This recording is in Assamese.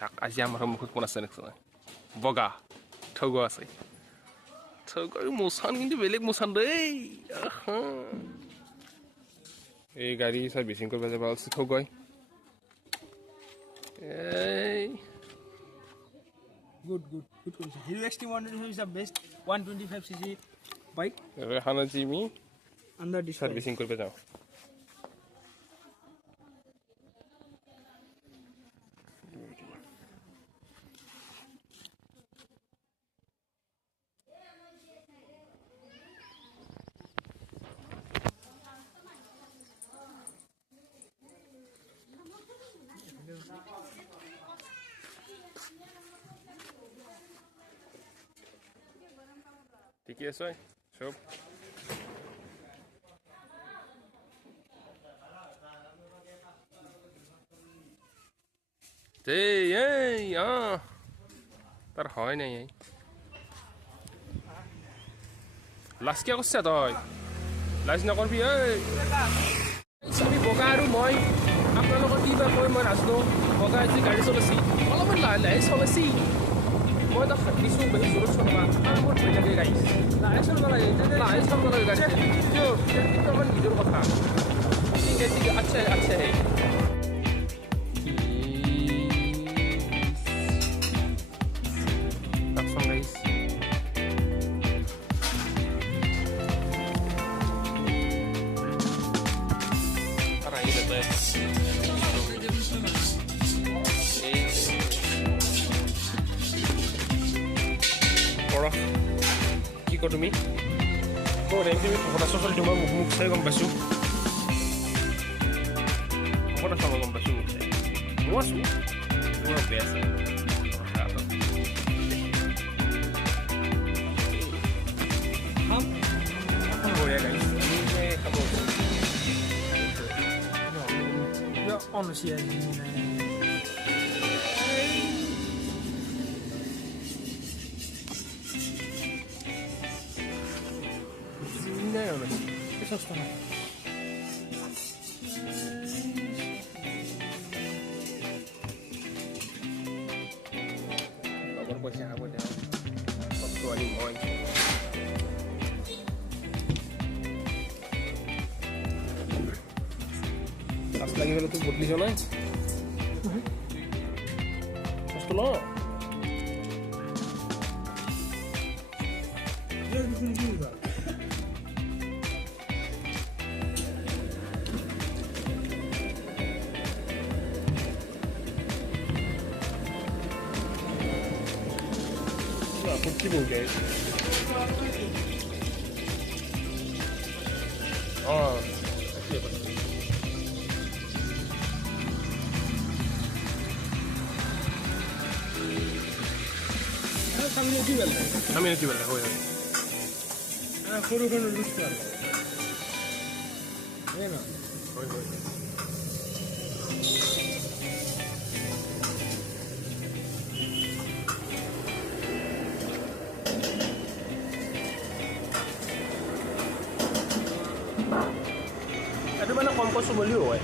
থাক আজি আমাৰ মুখত কোন আছে নেক্সট বগা ঠগ আছে ঠগ মোচান কিন্তু বেলেগ মোচান দেই এই গাড়ী সাৰ্ভিসিং কৰিব যাব আছে ঠগ এই good condition. Hero Extreme 125 is the best 125cc bike. Rehana Jimmy Under this সাৰ্ভিসিং কৰিব যাও ঠিকে আছে সব এই তাৰ হয় নাই লাজ কিয় কৰছে তই লাজ নকৰবি আমি বগা আৰু মই আপোনালোকৰ কি বা কয় মই নাজানো বগা আজি গাড়ী চলাইছি অলপমান লাহে লাহে চলাইছি মই তাক দিছোঁ বেছি জোৰত চলাবা আৰু মোৰ ভয় লাগে গাড়ী লাহে চলাব লাগে গাড়ী কিন্তু আমাৰ নিজৰ কথা ঠিক আছে আচ্ছা আচ্ছা হে কি কৰো তুমি মোৰ তুমি কথা চল তোমাৰ মুখ চাই গম পাইছো কথা চাব গম পাইছো মুখ চাই মোৰ আছো মোৰ বেষ্ট বঢ়িয়া গাইছ খাব honestly eso está mal. Vamos pues ya, bueno. Todo el hoy. Hasta aquí velo tu botella, ¿no? Hasta luego. Qui vous gagne? Oh, Kami nanti balik, oh ya. Kuru lulus kan? Iya nggak? Oh. Itu mana kompos boleh,